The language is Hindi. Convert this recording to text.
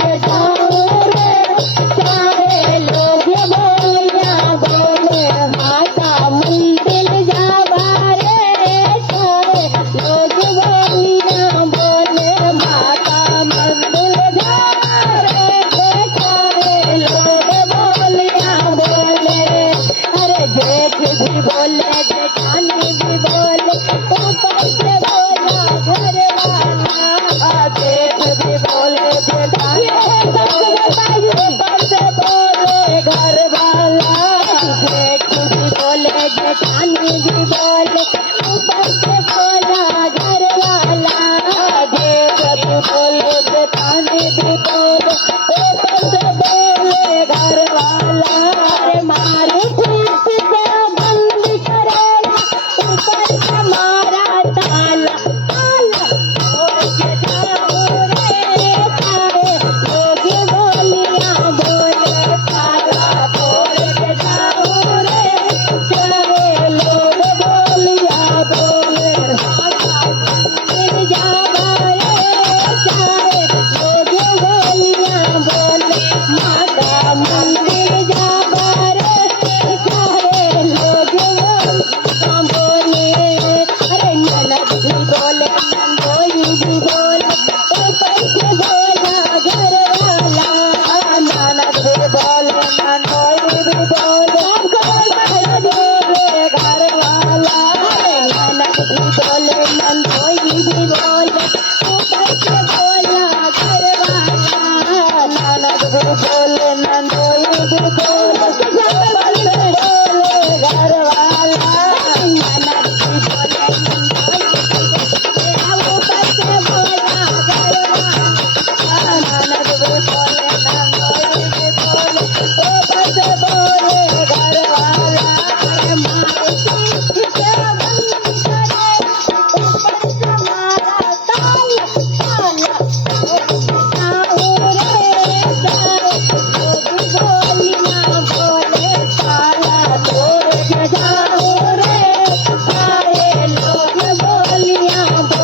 के जाऊं रे, सारे लोग बोलिया बोले माता मंदिर जावा रे, सारे लोग बोलिया बोले माता मंदिर जावा रे, सारे लोग बोलिया बोले। अरे जेठ भी बोले जेठानी भी बोले, ऊपर से बोला घर वाला, जेठ भी बोले जेठानी ऊपर से बोले घर वाला, जेठ भी बोले जेठानी भी बोले, ऊपर से बोला घर वाला, जेठ भी बोले जेठानी भी बोले, ऊपर से बोले घर वाला। अरे मारे ठीक से बंद करेला, ऊपर से मारा ताला, ताला खोल के जाओ रे, सारे लोग बोलिया बोले ताला खोल के जाओ रे, सारे लोग बोलिया बोले माता मंदिर जावा रे, सारे लोग बोलिया बोले माता मंदिर जावा रे, सारे लोग बोले। अरे ननद भी बोले नंदोई भी बोले, ऊपर से